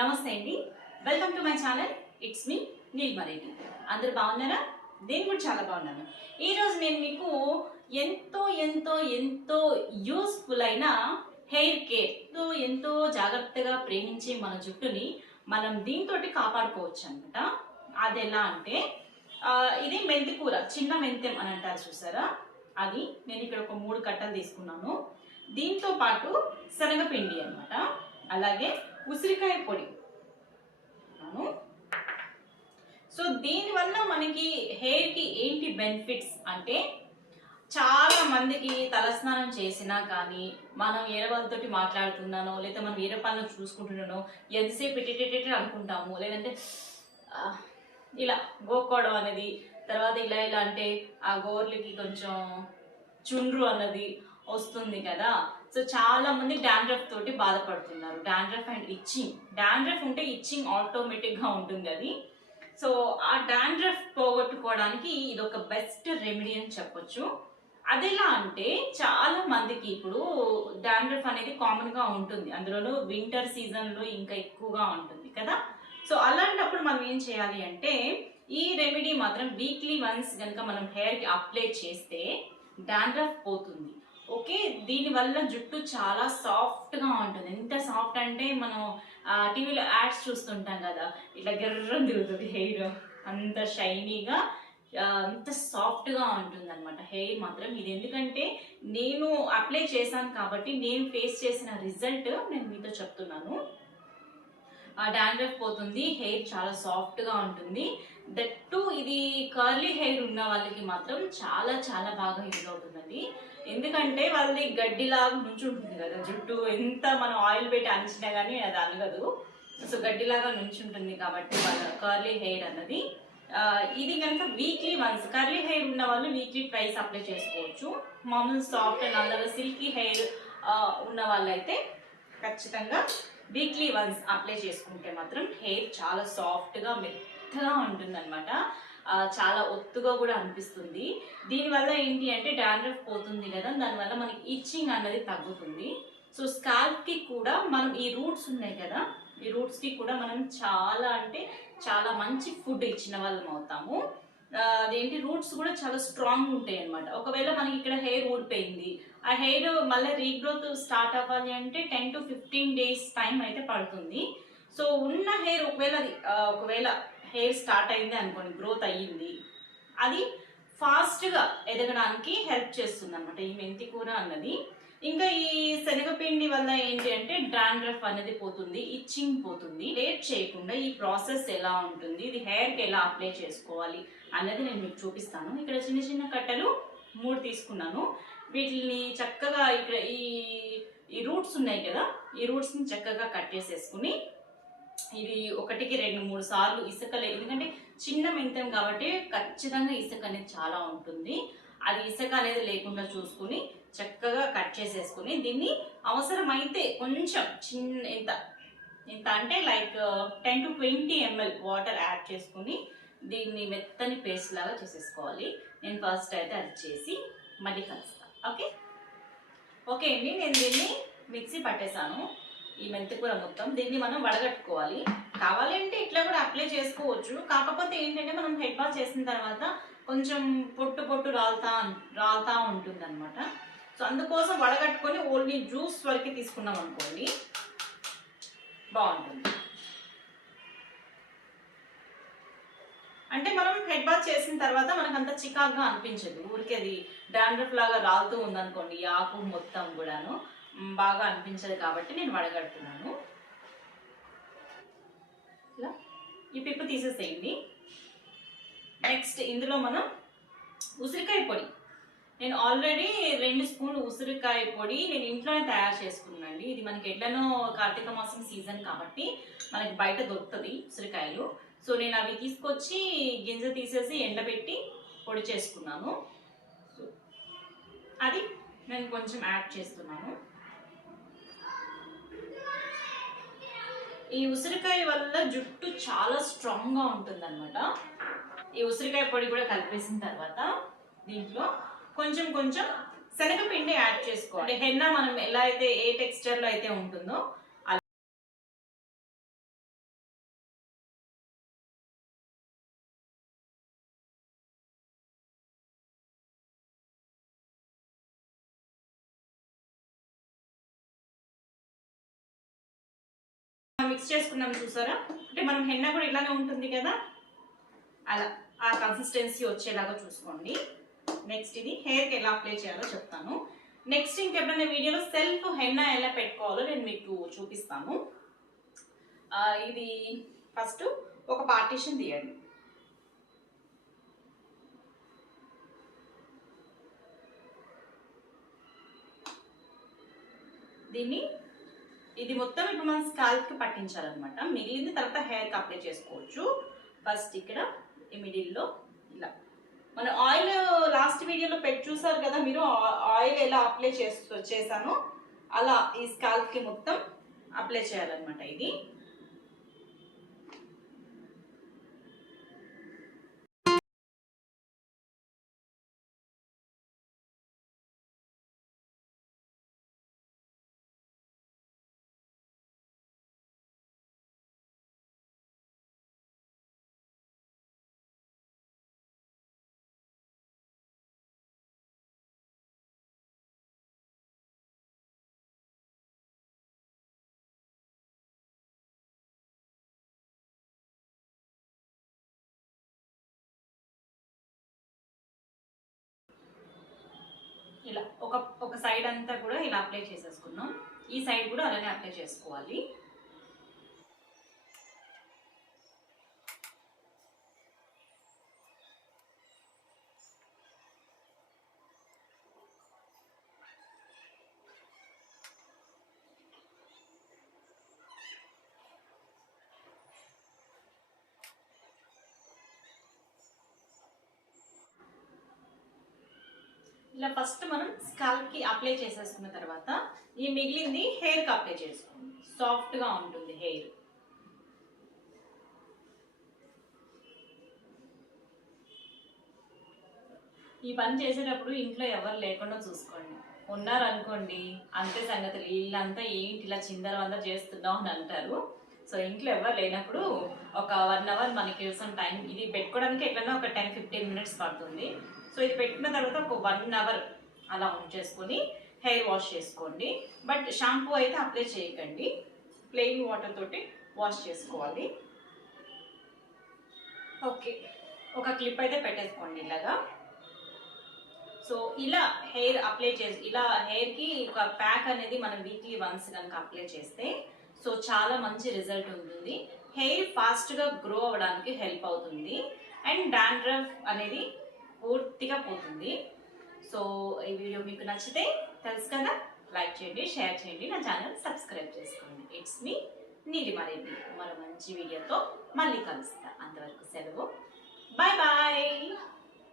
నమస్తే అండి, welcome to my channel. It's me Neelmareddy. అందరు బాగున్నారా? నేను కూడా చాలా బాగున్నాను. ఈరోజు నేను మీకు ఎంతో ఎంతో ఎంతో యూస్ఫుల్ అయిన హెయిర్ కేర్, ఎంతో జాగ్రత్తగా ప్రేమించే మన జుట్టుని మనం దీంతో కాపాడుకోవచ్చు అనమాట. అది ఎలా అంటే ఇది మెంతి కూర, చిన్న మెంతెం అని అంటారు చూసారా, అది నేను ఇక్కడ ఒక 3 కట్టలు తీసుకున్నాను. దీంతో పాటు శనగపిండి అనమాట, అలాగే ఉసిరికాయ పొడి. సో దీనివల్ల మనకి హెయిర్ కి ఏంటి బెనిఫిట్స్ అంటే, చాలా మందికి తలస్నానం చేసినా కానీ మనం వేరే వాళ్ళతోటి మాట్లాడుతున్నానో లేదా మనం వేరే పనులు చూసుకుంటున్నానో ఎంతసేపు ఇటేటేటే అనుకుంటాము, లేదంటే ఇలా గోక్కోవడం అనేది, తర్వాత ఇలా ఇలా అంటే ఆ గోర్లకి కొంచెం చుండ్రు అన్నది వస్తుంది కదా. సో చాలా మంది డాండ్రఫ్ తోటి బాధపడుతున్నారు. డాండ్రఫ్ అండ్ ఇచ్చింగ్, డాండ్రఫ్ ఉంటే ఇచ్చింగ్ ఆటోమేటిక్ గా ఉంటుంది అది. సో ఆ డాండ్రఫ్ పోగొట్టుకోవడానికి ఇది ఒక బెస్ట్ రెమెడీ అని చెప్పొచ్చు. అదెలా అంటే, చాలా మందికి ఇప్పుడు డాండ్రఫ్ అనేది కామన్ గా ఉంటుంది, అందులోనూ వింటర్ సీజన్ లో ఇంకా ఎక్కువగా ఉంటుంది కదా. సో అలాంటప్పుడు మనం ఏం చేయాలి అంటే, ఈ రెమెడీ మాత్రం వీక్లీ వన్స్ కనుక మనం హెయిర్ కి అప్లై చేస్తే డాండ్రఫ్ పోతుంది. ఓకే, దీనివల్ల జుట్టు చాలా సాఫ్ట్ గా ఉంటుంది. ఎంత సాఫ్ట్ అంటే మనం టీవీలో యాడ్స్ చూస్తుంటాం కదా, ఇట్లా గర్రం తిరుగుతుంది హెయిర్, అంత షైనీగా అంత సాఫ్ట్ గా ఉంటుంది అనమాట హెయిర్ మాత్రం. ఇది ఎందుకంటే నేను అప్లై చేశాను కాబట్టి నేను ఫేస్ చేసిన రిజల్ట్ నేను మీతో చెప్తున్నాను. డాండ్రఫ్ పోతుంది, హెయిర్ చాలా సాఫ్ట్ గా ఉంటుంది. దట్ టు ఇది కర్లీ హెయిర్ ఉన్న వాళ్ళకి మాత్రం చాలా చాలా బాగా యూజ్ అవుతుందండి. ఎందుకంటే వాళ్ళది గడ్డిలాగా నుంచి ఉంటుంది కదా జుట్టు, ఎంత మనం ఆయిల్ పెట్టి అంచినా కానీ అది అనగదు. సో గడ్డిలాగా నుంచి ఉంటుంది కాబట్టి వాళ్ళ కర్లీ హెయిర్ అన్నది. ఇది కనుక వీక్లీ వన్స్, కర్లీ హెయిర్ ఉన్న వాళ్ళు వీక్లీ ట్వైస్ అప్లై చేసుకోవచ్చు. మామూలు సాఫ్ట్ నల్లగా సిల్కీ హెయిర్ ఉన్న వాళ్ళైతే ఖచ్చితంగా వీక్లీ వన్స్ అప్లై చేసుకుంటే మాత్రం హెయిర్ చాలా సాఫ్ట్గా మెత్తగా ఉంటుంది అనమాట. చాలా ఒత్తుగా కూడా అనిపిస్తుంది. దీనివల్ల ఏంటి అంటే డాండ్రఫ్ పోతుంది కదా, దానివల్ల మనకి ఇచ్చింగ్ అన్నది తగ్గుతుంది. సో స్కాల్ప్ కి కూడా మనం ఈ రూట్స్ ఉన్నాయి కదా, ఈ రూట్స్ కి కూడా మనం చాలా అంటే చాలా మంచి ఫుడ్ ఇచ్చిన వాళ్ళం అవుతాము. అదేంటి రూట్స్ కూడా చాలా స్ట్రాంగ్ ఉంటాయి అనమాట. ఒకవేళ మనకి ఇక్కడ హెయిర్ ఊడిపోయింది, ఆ హెయిర్ మళ్ళీ రీగ్రోత్ స్టార్ట్ అవ్వాలి అంటే 10 to 15 days టైం అయితే పడుతుంది. సో ఉన్న హెయిర్ ఒకవేళ హెయిర్ స్టార్ట్ అయింది అనుకోండి, గ్రోత్ అయ్యింది, అది ఫాస్ట్గా ఎదగడానికి హెల్ప్ చేస్తుంది అనమాట ఈ మెంతి కూర అన్నది. ఇంకా ఈ శనగపిండి వల్ల ఏంటి అంటే డాండ్రఫ్ అనేది పోతుంది, ఇచ్చింగ్ పోతుంది. లేట్ చేయకుండా ఈ ప్రాసెస్ ఎలా ఉంటుంది, ఇది హెయిర్కి ఎలా అప్లై చేసుకోవాలి అన్నది నేను మీకు చూపిస్తాను. ఇక్కడ చిన్న చిన్న కట్టలు 3 తీసుకున్నాను. వీటిని చక్కగా ఇక్కడ ఈ రూట్స్ ఉన్నాయి కదా, ఈ రూట్స్ని చక్కగా కట్ చేసేసుకుని ఇది 1కి 2-3 సార్లు ఇసుకలే, ఎందుకంటే చిన్న మెంతం కాబట్టి ఖచ్చితంగా ఇసుక అనేది చాలా ఉంటుంది. అది ఇసుక అనేది లేకుండా చూసుకుని చక్కగా కట్ చేసేసుకుని దీన్ని అవసరమైతే కొంచెం చిన్న ఎంత అంటే like 10 to 20 ml water add చేసుకుని దీన్ని మెత్తని పేస్ట్ లాగా చేసేసుకోవాలి. నేను ఫస్ట్ అయితే అది చేసి మళ్ళీ కలుస్తాను. ఓకే అండి, నేను దీన్ని మిక్సీ పట్టేశాను. ఈ మెంతికూర మొత్తం దీన్ని మనం వడగట్టుకోవాలి. కావాలి అంటే ఇట్లా కూడా అప్లై చేసుకోవచ్చు. కాకపోతే ఏంటంటే మనం హెడ్ వాష్ చేసిన తర్వాత కొంచెం పొట్టు రాలుతా ఉంటుంది అనమాట. సో అందుకోసం వడగట్టుకొని ఓన్లీ జ్యూస్ వరకు తీసుకున్నాం అనుకోండి, బాగుంటుంది. అంటే మనం హెడ్ వాష్ చేసిన తర్వాత మనకు అంత చికాగ్గా అనిపించదు. ఊరికే అది డాండ్రఫ్ లాగా రాలుతూ ఉందనుకోండి, ఈ ఆకు మొత్తం కూడాను బాగా అనిపించదు కాబట్టి నేను వడగడుతున్నాను. ఇలా ఈ పిప్పు తీసేసేయండి. నెక్స్ట్ ఇందులో మనం ఉసిరికాయ పొడి, నేను ఆల్రెడీ 2 స్పూన్లు ఉసిరికాయ పొడి నేను ఇంట్లోనే తయారు చేసుకున్నానండి. ఇది మనకి ఎట్లనో కార్తీక మాసం సీజన్ కాబట్టి మనకి బయట దొరుకుతుంది ఉసిరికాయలు. సో నేను అవి తీసుకొచ్చి గింజ తీసేసి ఎండబెట్టి పొడి చేసుకున్నాను. సో అది నేను కొంచెం యాడ్ చేస్తున్నాను. ఈ ఉసిరికాయ వల్ల జుట్టు చాలా స్ట్రాంగ్ గా ఉంటుంది అనమాట. ఈ ఉసిరికాయ పొడి కూడా కలిపేసిన తర్వాత దీంట్లో కొంచెం కొంచెం శనగపిండి యాడ్ చేసుకోవాలి. హెన్నా మనం ఎలా అయితే ఏ టెక్స్చర్ లో అయితే ఉంటుందో మిక్స్ చేసుకున్నాం చూసారా, అంటే మనం హెన్న కూడా ఇట్లానే ఉంటుంది కదా, అలా ఆ కన్సిస్టెన్సీ వచ్చేలాగా చూసుకోండి. నెక్స్ట్ ఇది హెయిర్కి ఎలా అప్లై చేయాలో చెప్తాను. నెక్స్ట్ ఇంకెప్పుడైనా వీడియోలో సెల్ఫ్ హెన్నా ఎలా పెట్టుకోవాలో నేను మీకు చూపిస్తాను. ఇది ఫస్ట్ ఒక పార్టీషన్ తీయండి. దీన్ని ఇది మొత్తం ఇప్పుడు మనం స్కాల్ప్కి పట్టించాలన్నమాట. మిగిలింది తర్వాత హెయిర్కి అప్లై చేసుకోవచ్చు. ఫస్ట్ ఇక్కడ ఈ మిడిల్లో ఇలా మన ఆయిల్ లాస్ట్ వీడియోలో పెట్టి చూసారు కదా మీరు, ఆయిల్ ఎలా అప్లై చేశానో అలా ఈ స్కాల్ప్కి మొత్తం అప్లై చేయాలన్నమాట. ఇది ఇలా ఒక సైడ్ అంతా కూడా ఇలా అప్లై చేసేసుకున్నాం. ఈ సైడ్ కూడా అలానే అప్లై చేసుకోవాలి. ఇలా ఫస్ట్ మనం స్కాల్ప్కి అప్లై చేసేసుకున్న తర్వాత ఈ మిగిలింది హెయిర్కి అప్లై చేసుకోండి. సాఫ్ట్గా ఉంటుంది హెయిర్. ఈ పని చేసేటప్పుడు ఇంట్లో ఎవరు లేకుండా చూసుకోండి. ఉన్నారనుకోండి అంతే సంగతులు, వీళ్ళంతా ఏంటి ఇలా చిందరవంతా చేస్తున్నావు అని అంటారు. సో ఇంట్లో ఎవరు లేనప్పుడు ఒక 1 అవర్ మనకి సమ్ టైం ఇది పెట్టుకోవడానికి ఎట్లన్నా ఒక 10-15 మినిట్స్ పడుతుంది. సో ఇది పెట్టుకున్న తర్వాత ఒక 1 అవర్ అలా ఉంచేసుకొని హెయిర్ వాష్ చేసుకోండి. బట్ షాంపూ అయితే అప్లై చేయకండి, ప్లెయిన్ వాటర్ తోటి వాష్ చేసుకోవాలి. ఓకే, ఒక క్లిప్ అయితే పెట్టేసుకోండి ఇలాగా. సో ఇలా హెయిర్ అప్లై చేసి ఇలా హెయిర్కి ఒక ప్యాక్ అనేది మనం వీక్లీ వన్స్ కనుక అప్లై చేస్తే సో చాలా మంచి రిజల్ట్ ఉంటుంది. హెయిర్ ఫాస్ట్గా గ్రో అవ్వడానికి హెల్ప్ అవుతుంది అండ్ డాండ్రఫ్ అనేది పూర్తిగా పోతుంది. సో ఈ వీడియో మీకు నచ్చితే తెలుసు కదా, లైక్ చేయండి, షేర్ చేయండి, నా ఛానల్ సబ్స్క్రైబ్ చేసుకోండి. It's me Neelima Reddy. మరో మంచి వీడియోతో మళ్ళీ కలుస్తా. అంతవరకు సెలవు. Bye bye.